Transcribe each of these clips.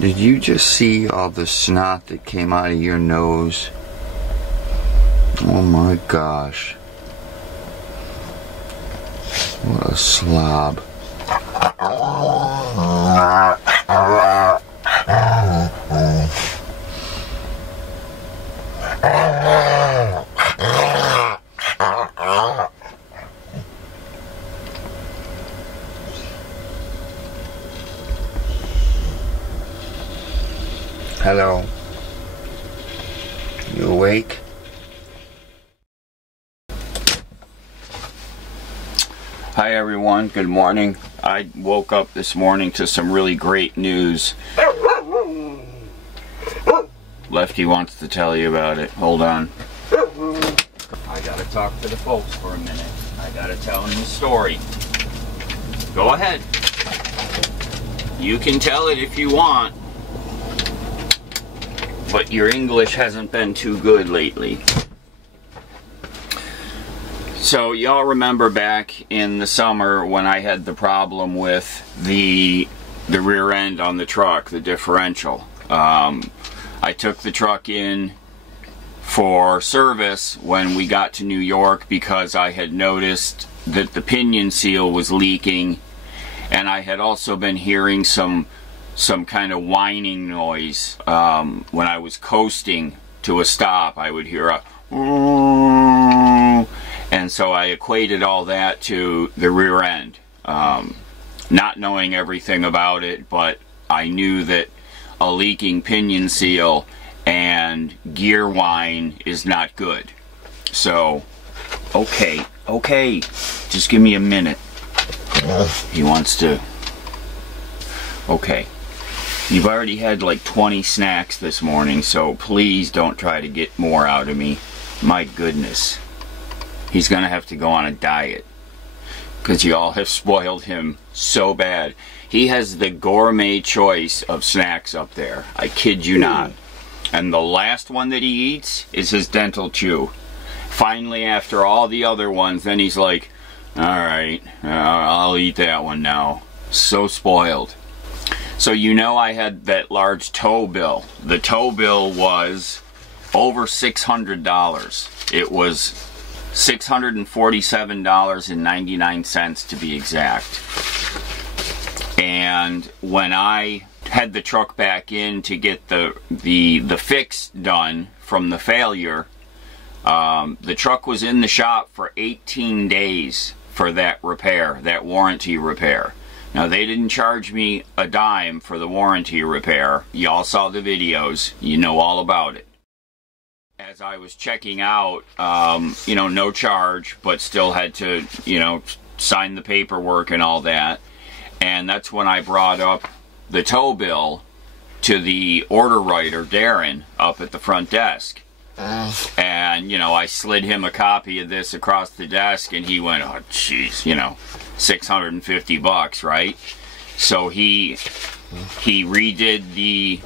Did you just see all the snot that came out of your nose? Oh my gosh. What a slob. Hello. You awake? Hi everyone, good morning. I woke up this morning to some really great news. Lefty wants to tell you about it. Hold on. I gotta talk to the folks for a minute. I gotta tell them the story. Go ahead. You can tell it if you want. But your English hasn't been too good lately. So y'all remember back in the summer when I had the problem with the rear end on the truck, the differential. I took the truck in for service when we got to New York because I had noticed that the pinion seal was leaking, and I had also been hearing some kind of whining noise. When I was coasting to a stop, I would hear a and so I equated all that to the rear end. Not knowing everything about it, but I knew that a leaking pinion seal and gear whine is not good. So, okay, just give me a minute. He wants to... Okay. You've already had like 20 snacks this morning, so please don't try to get more out of me. My goodness. He's gonna have to go on a diet, because you all have spoiled him so bad. He has the gourmet choice of snacks up there. I kid you not. And the last one that he eats is his dental chew. Finally, after all the other ones, then he's like, alright, I'll eat that one now. So spoiled. So you know I had that large tow bill. The tow bill was over $600. It was $647.99 to be exact. And when I had the truck back in to get the fix done from the failure, the truck was in the shop for 18 days for that repair, that warranty repair. Now, they didn't charge me a dime for the warranty repair. Y'all saw the videos. You know all about it. As I was checking out, you know, no charge, but still had to, you know, sign the paperwork and all that. And that's when I brought up the tow bill to the order writer, Darren, up at the front desk. And, you know, I slid him a copy of this across the desk, and he went, oh, jeez, you know, $650, right? So he redid the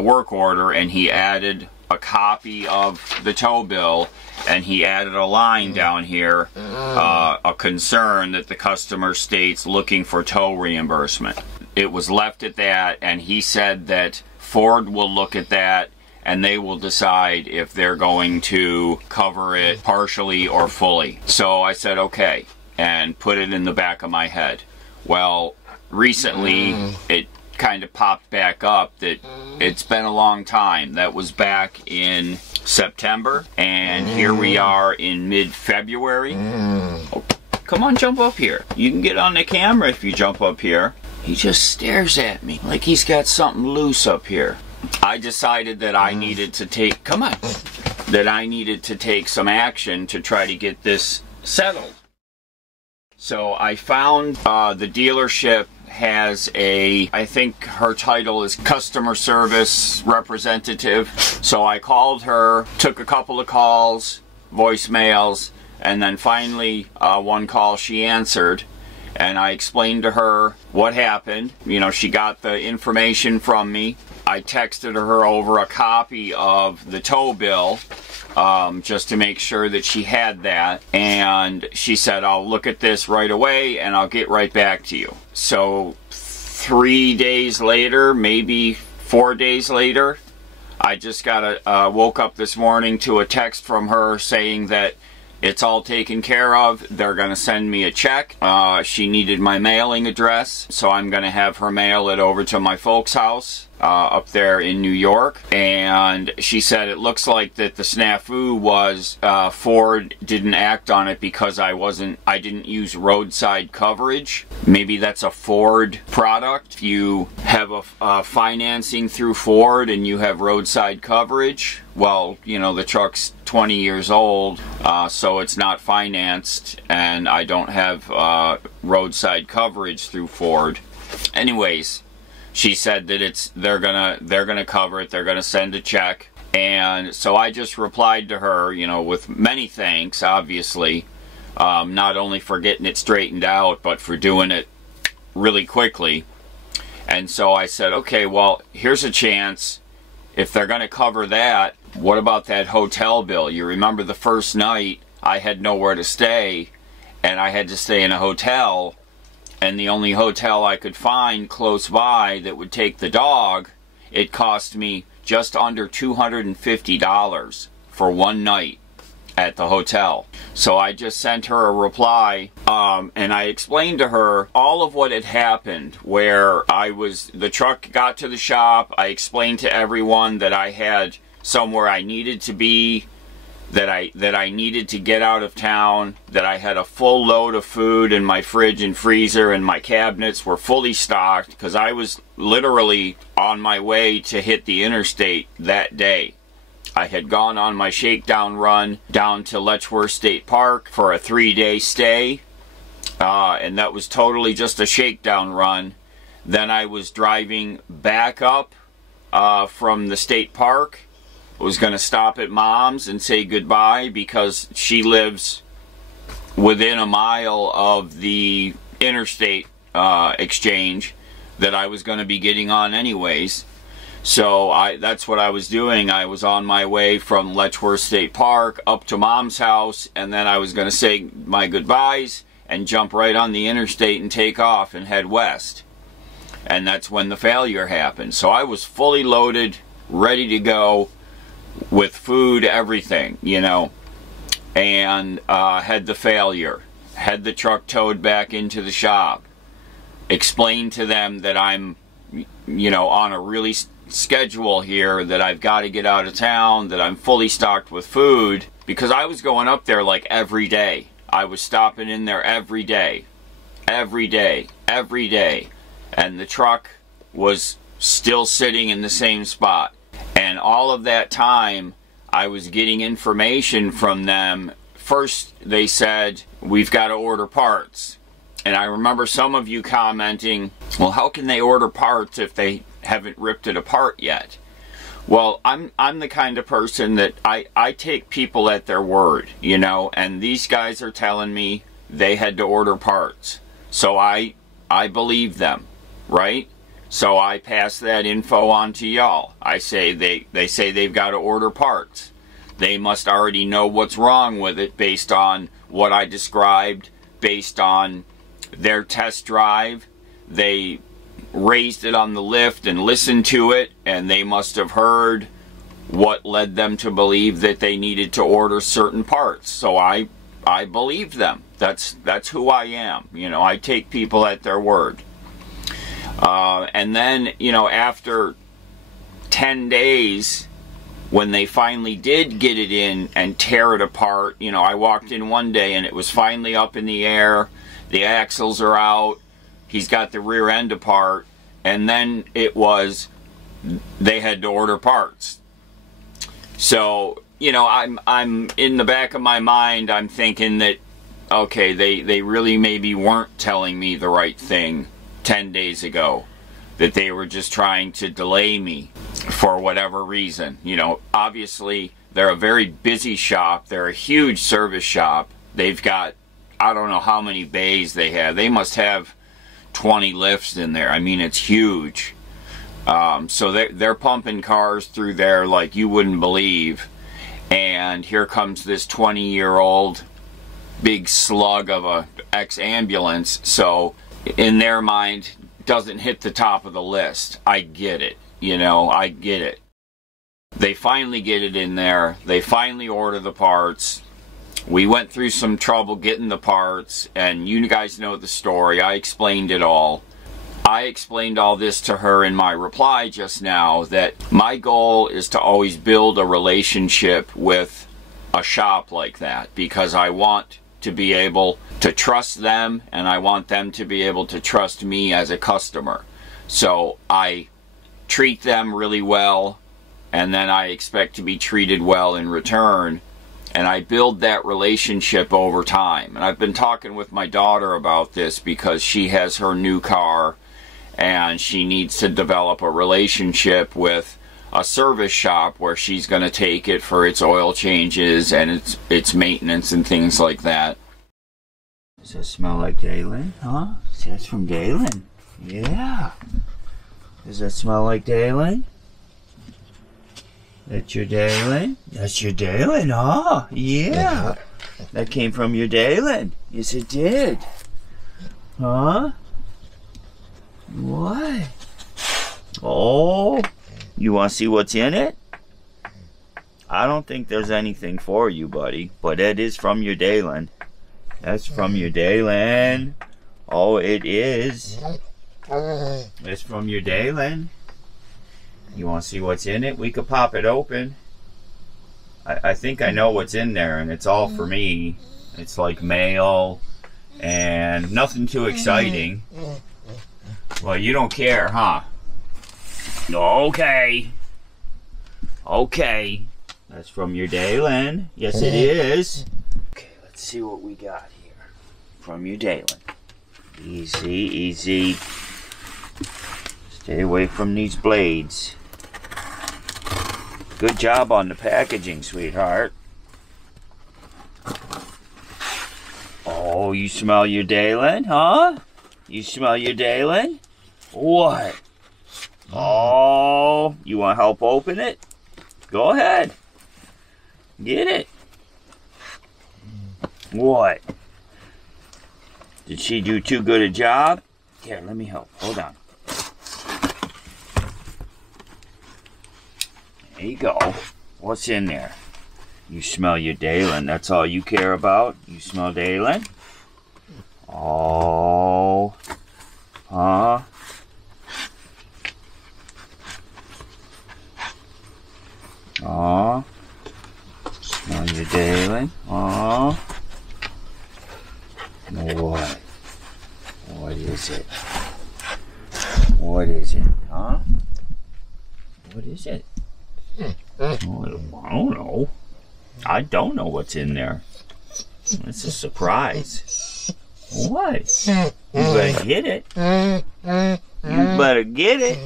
work order, and he added a copy of the tow bill, and he added a line down here, a concern that the customer states looking for tow reimbursement. It was left at that, and he said that Ford will look at that and they will decide if they're going to cover it partially or fully. So I said okay, and put it in the back of my head. Well, recently it kind of popped back up that it's been a long time. That was back in September, and here we are in mid-February. Oh, come on, jump up here. You can get on the camera if you jump up here. He just stares at me like he's got something loose up here. I decided that I needed to take, come on, that I needed to take some action to try to get this settled. So I found the dealership has a, I think her title is customer service representative. So I called her, took a couple of calls, voicemails, and then finally one call she answered. And I explained to her what happened. You know, she got the information from me. I texted her over a copy of the tow bill just to make sure that she had that. And she said, I'll look at this right away and I'll get right back to you. So 3 days later, maybe 4 days later, I just got woke up this morning to a text from her saying that it's all taken care of. They're going to send me a check. She needed my mailing address, so I'm going to have her mail it over to my folks' house up there in New York. And she said it looks like that the snafu was Ford didn't act on it because I didn't use roadside coverage. Maybe that's a Ford product. If you have a financing through Ford and you have roadside coverage, well, you know, the truck's 20 years old, so it's not financed, and I don't have roadside coverage through Ford. Anyways, she said that they're gonna cover it. They're gonna send a check, and so I just replied to her, you know, with many thanks, obviously, not only for getting it straightened out, but for doing it really quickly. And so I said, okay, well, here's a chance. If they're gonna cover that, what about that hotel bill? You remember the first night I had nowhere to stay, and I had to stay in a hotel, and the only hotel I could find close by that would take the dog, it cost me just under $250 for one night at the hotel. So I just sent her a reply, and I explained to her all of what had happened, where the truck got to the shop. I explained to everyone that I had somewhere I needed to be, that I needed to get out of town, that I had a full load of food in my fridge and freezer, and my cabinets were fully stocked because I was literally on my way to hit the interstate that day. I had gone on my shakedown run down to Letchworth State Park for a 3-day stay, and that was totally just a shakedown run. Then I was driving back up from the state park. I was going to stop at Mom's and say goodbye because she lives within a mile of the interstate exchange that I was going to be getting on anyways. So that's what I was doing. I was on my way from Letchworth State Park up to Mom's house, and then I was going to say my goodbyes and jump right on the interstate and take off and head west. And that's when the failure happened. So I was fully loaded, ready to go, with food, everything, you know, and had the failure. Had the truck towed back into the shop. Explained to them that I'm, you know, on a really schedule here, that I've got to get out of town, that I'm fully stocked with food, because I was going up there like every day. I was stopping in there every day, every day, every day, and the truck was still sitting in the same spot. And all of that time, I was getting information from them. First, they said, we've got to order parts. And I remember some of you commenting, well, how can they order parts if they haven't ripped it apart yet? Well, I'm the kind of person that I take people at their word, you know, and these guys are telling me they had to order parts. So I believe them, right? So I pass that info on to y'all. I say they say they've got to order parts. They must already know what's wrong with it based on what I described, based on their test drive. They raised it on the lift and listened to it, and they must have heard what led them to believe that they needed to order certain parts. So I believed them. That's who I am. You know, I take people at their word. And then, you know, after 10 days, when they finally did get it in and tear it apart, you know, I walked in one day and it was finally up in the air, the axles are out, he's got the rear end apart, and then it was, they had to order parts. So, you know, I'm in the back of my mind, I'm thinking that, okay, they really maybe weren't telling me the right thing 10 days ago. That they were just trying to delay me for whatever reason. You know, obviously, they're a very busy shop. They're a huge service shop. They've got, I don't know how many bays they have. They must have 20 lifts in there. I mean, it's huge. So they're pumping cars through there like you wouldn't believe. And here comes this 20-year-old big slug of a ex-ambulance. So in their mind, doesn't hit the top of the list. I get it. You know, I get it. They finally get it in there. They finally order the parts. We went through some trouble getting the parts, and you guys know the story. I explained it all. I explained all this to her in my reply just now, that my goal is to always build a relationship with a shop like that, because I want to be able to trust them, and I want them to be able to trust me as a customer. So I treat them really well, and then I expect to be treated well in return, and I build that relationship over time. And I've been talking with my daughter about this because she has her new car and she needs to develop a relationship with a service shop where she's going to take it for its oil changes and its maintenance and things like that. Does that smell like Dalen? Huh? That's from Dalen. Yeah. Does that smell like Dalen? That's your Dalen? That's your Dalen, huh? Yeah. That came from your Dalen. Yes, it did. Huh? What? Oh, you want to see what's in it? I don't think there's anything for you, buddy, but it is from your Dalen. That's from your Dalen. Oh, it is. It's from your Dalen. You want to see what's in it? We could pop it open. I think I know what's in there, and it's all for me. It's like mail and nothing too exciting. Well, you don't care, huh? Okay. Okay. That's from your Dalen. Yes, it is. Okay, let's see what we got here. From your Dalen. Easy, easy. Stay away from these blades. Good job on the packaging, sweetheart. Oh, you smell your Dalen, huh? You smell your Dalen? What? Oh, you want help open it? Go ahead. Get it. What? Did she do too good a job? Here, let me help. Hold on. There you go. What's in there? You smell your Dalen. That's all you care about? You smell Dalen? Oh. Huh? Oh. Smell your Dalen. Oh. What? What is it? What is it? Huh? What is it? Oh, I don't know. I don't know what's in there. It's a surprise. What? You better get it. You better get it.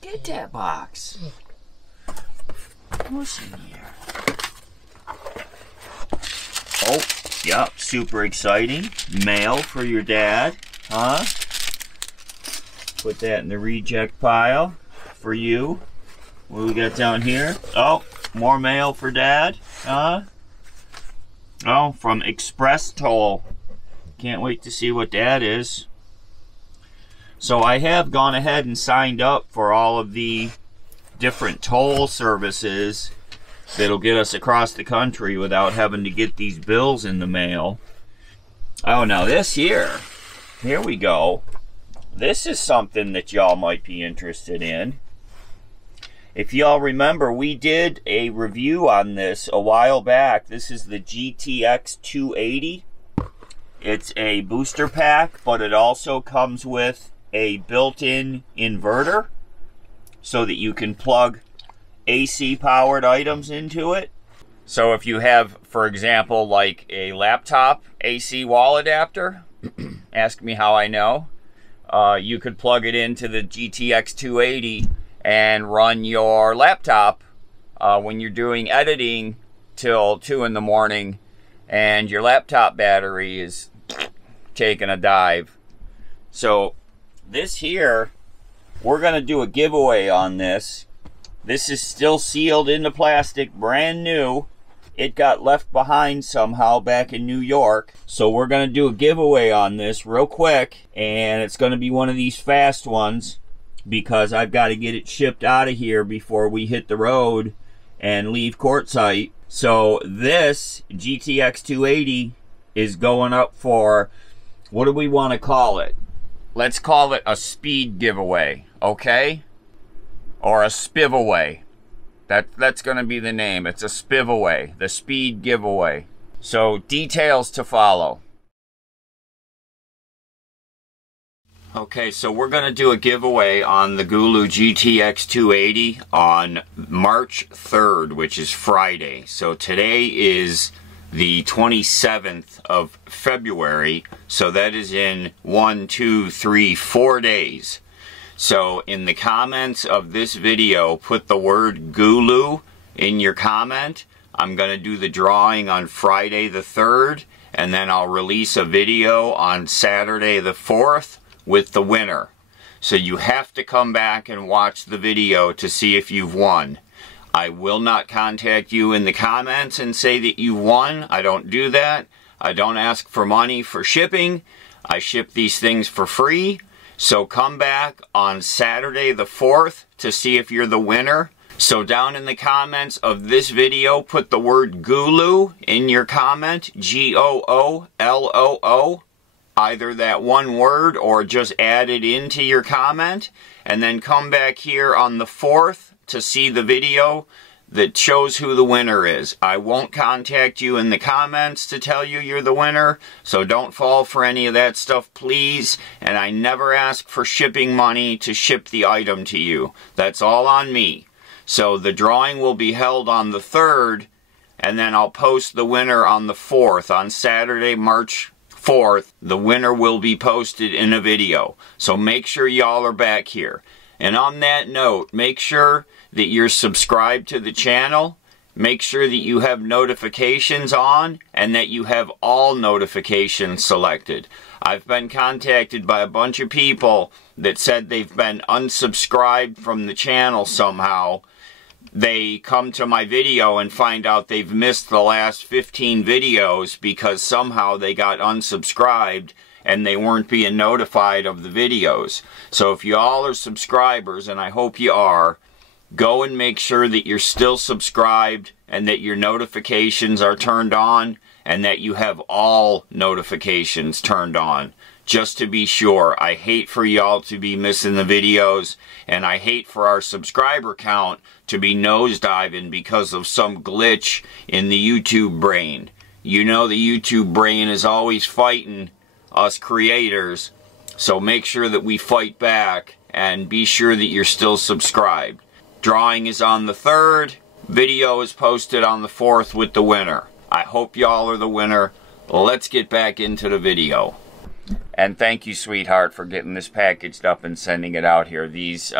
Get that box. What's in here? Oh, yep, super exciting. Mail for your dad, huh? Put that in the reject pile for you. What do we got down here? Oh, more mail for Dad, huh? Oh, from Express Toll. Can't wait to see what that is. So I have gone ahead and signed up for all of the different toll services that'll get us across the country without having to get these bills in the mail. Oh, now this here we go. This is something that y'all might be interested in. If y'all remember, we did a review on this a while back. This is the GTX 280. It's a booster pack, but it also comes with a built-in inverter so that you can plug AC powered items into it. So if you have, for example, like a laptop AC wall adapter, ask me how I know, you could plug it into the GTX 280 and run your laptop when you're doing editing till 2 in the morning and your laptop battery is taking a dive. So this here, we're going to do a giveaway on this. This is still sealed into plastic, brand new. It got left behind somehow back in New York. So we're going to do a giveaway on this real quick. And it's going to be one of these fast ones, because I've got to get it shipped out of here before we hit the road and leave quartzite. So this GTX 280 is going up for, what do we want to call it? Let's call it a speed giveaway, okay? Or a spivaway. That's going to be the name. It's a spivaway, the speed giveaway. So details to follow. Okay, so we're going to do a giveaway on the Gulu GTX 280 on March 3rd, which is Friday. So today is the 27th of February, so that is in 4 days. So in the comments of this video, put the word Gulu in your comment. I'm going to do the drawing on Friday the 3rd, and then I'll release a video on Saturday the 4th with the winner. So you have to come back and watch the video to see if you've won. I will not contact you in the comments and say that you won. I don't do that. I don't ask for money for shipping. I ship these things for free. So come back on Saturday the 4th to see if you're the winner. So down in the comments of this video, put the word Gulu in your comment, G-O-O-L-O-O. Either that one word or just add it into your comment. And then come back here on the 4th to see the video that shows who the winner is. I won't contact you in the comments to tell you you're the winner, so don't fall for any of that stuff, please. And I never ask for shipping money to ship the item to you. That's all on me. So the drawing will be held on the 3rd, and then I'll post the winner on the 4th. On Saturday, March 4th, the winner will be posted in a video. So make sure y'all are back here. And on that note, make sure that you're subscribed to the channel. Make sure that you have notifications on and that you have all notifications selected. I've been contacted by a bunch of people that said they've been unsubscribed from the channel somehow. They come to my video and find out they've missed the last 15 videos because somehow they got unsubscribed and they weren't being notified of the videos. So if you all are subscribers, and I hope you are, go and make sure that you're still subscribed and that your notifications are turned on and that you have all notifications turned on. Just to be sure. I hate for y'all to be missing the videos, and I hate for our subscriber count to be nosediving because of some glitch in the YouTube brain. You know the YouTube brain is always fighting us creators, so make sure that we fight back and be sure that you're still subscribed. Drawing is on the 3rd, video is posted on the 4th with the winner. I hope y'all are the winner. Let's get back into the video. And thank you, sweetheart, for getting this packaged up and sending it out here. These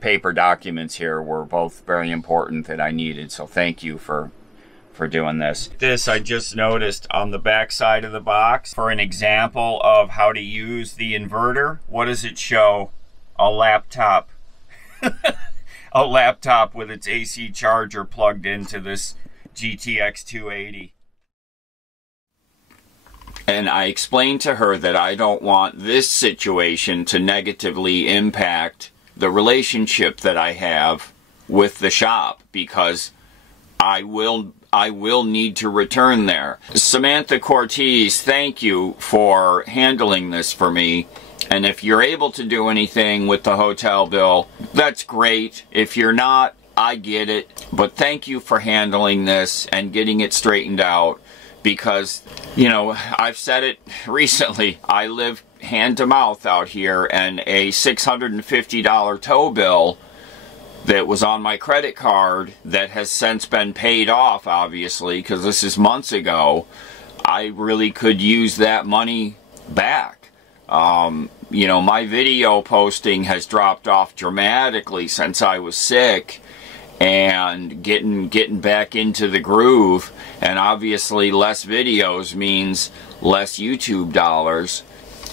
paper documents here were both very important that I needed, so thank you for doing this. This I just noticed on the back side of the box. For an example of how to use the inverter, what does it show? A laptop. A laptop with its AC charger plugged into this GTX 280. And I explained to her that I don't want this situation to negatively impact the relationship that I have with the shop, because I will need to return there. Samantha Cortez, thank you for handling this for me. And if you're able to do anything with the hotel bill, that's great. If you're not, I get it. But thank you for handling this and getting it straightened out. Because, you know, I've said it recently, I live hand to mouth out here, and a $650 tow bill that was on my credit card that has since been paid off, obviously, because this is months ago, I really could use that money back. You know, my video posting has dropped off dramatically since I was sick, and getting back into the groove, and obviously less videos means less YouTube dollars,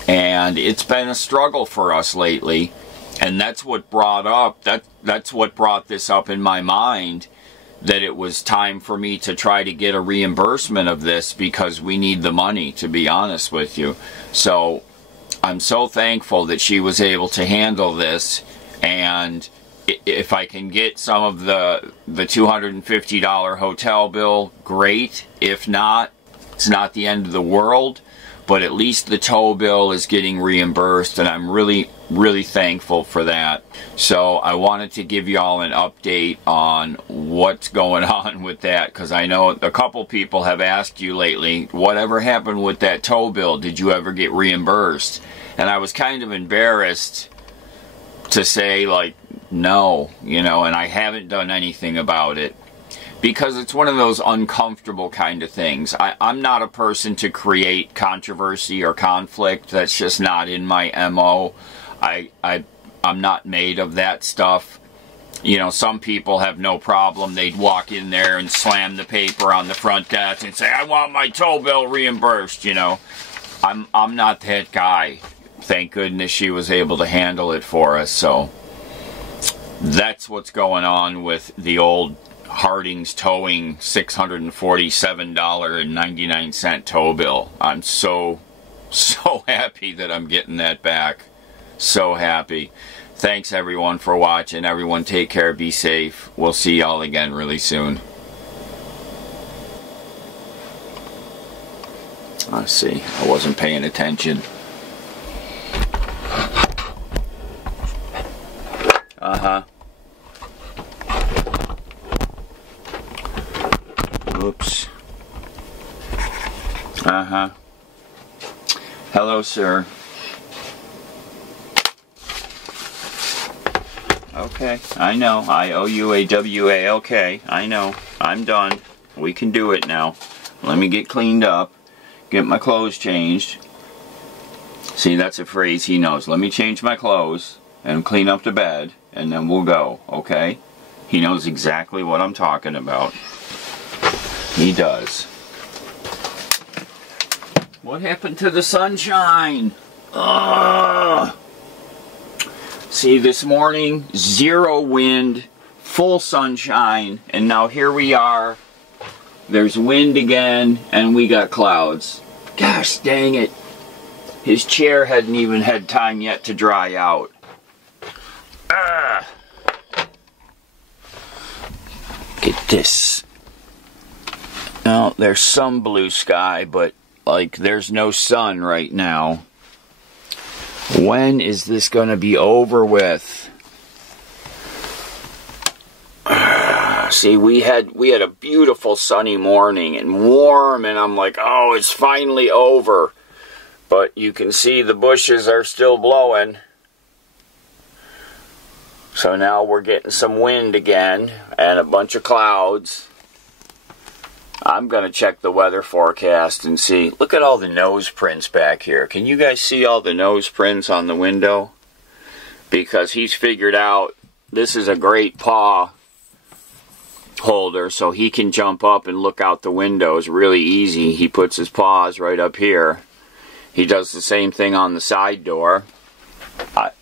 and it's been a struggle for us lately, and that's what that's what brought this up in my mind, that it was time for me to try to get a reimbursement of this, because we need the money, to be honest with you. So I'm so thankful that she was able to handle this, and if I can get some of the $250 hotel bill, great. If not, it's not the end of the world, but at least the tow bill is getting reimbursed, and I'm really, really thankful for that. So I wanted to give you all an update on what's going on with that, because I know a couple people have asked you lately, whatever happened with that tow bill? Did you ever get reimbursed? And I was kind of embarrassed to say, like, no, you know, and I haven't done anything about it, because it's one of those uncomfortable kind of things. I'm not a person to create controversy or conflict. That's just not in my MO. I'm not made of that stuff. You know, some people have no problem. They'd walk in there and slam the paper on the front desk and say, I want my tow bill reimbursed, you know. I'm not that guy. Thank goodness she was able to handle it for us, so that's what's going on with the old Harding's Towing $647.99 tow bill. I'm so happy that I'm getting that back. So happy. Thanks everyone for watching. Everyone take care, be safe. We'll see y'all again really soon. Let's see, I wasn't paying attention. Oops. Hello, sir. Okay, I know. I owe you a WA. Okay, I know. I'm done. We can do it now. Let me get cleaned up. Get my clothes changed. See, that's a phrase he knows. Let me change my clothes and clean up the bed, and then we'll go, okay? He knows exactly what I'm talking about. He does. What happened to the sunshine? Ugh. See, this morning, 0 wind, full sunshine, and now here we are. There's wind again, and we got clouds. Gosh dang it. His chair hadn't even had time yet to dry out. Get this. Now, there's some blue sky, but, like, there's no sun right now. When is this going to be over with? See, we had a beautiful sunny morning and warm, and I'm like, oh, it's finally over. But you can see the bushes are still blowing. So now we're getting some wind again and a bunch of clouds. I'm going to check the weather forecast and see. Look at all the nose prints back here. Can you guys see all the nose prints on the window? Because he's figured out this is a great paw holder, so he can jump up and look out the windows really easy. He puts his paws right up here. He does the same thing on the side door.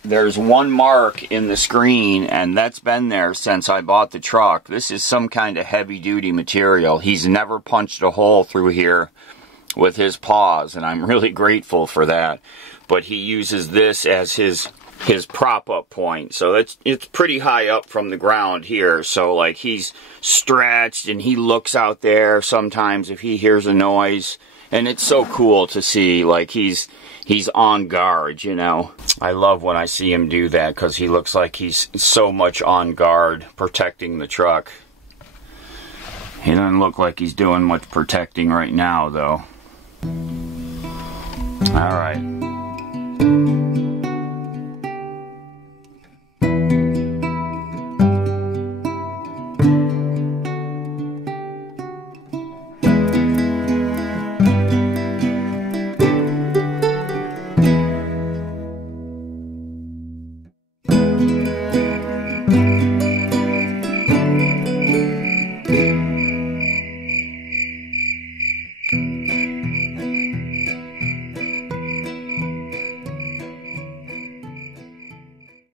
There's one mark in the screen, and that's been there since I bought the truck. This is some kind of heavy-duty material. He's never punched a hole through here with his paws, and I'm really grateful for that. But he uses this as his prop-up point. So it's pretty high up from the ground here. So, like, he's stretched, and he looks out there sometimes if he hears a noise. And it's so cool to see, like, he's on guard, you know. I love when I see him do that, because he looks like he's so much on guard, protecting the truck. He doesn't look like he's doing much protecting right now, though. Alright.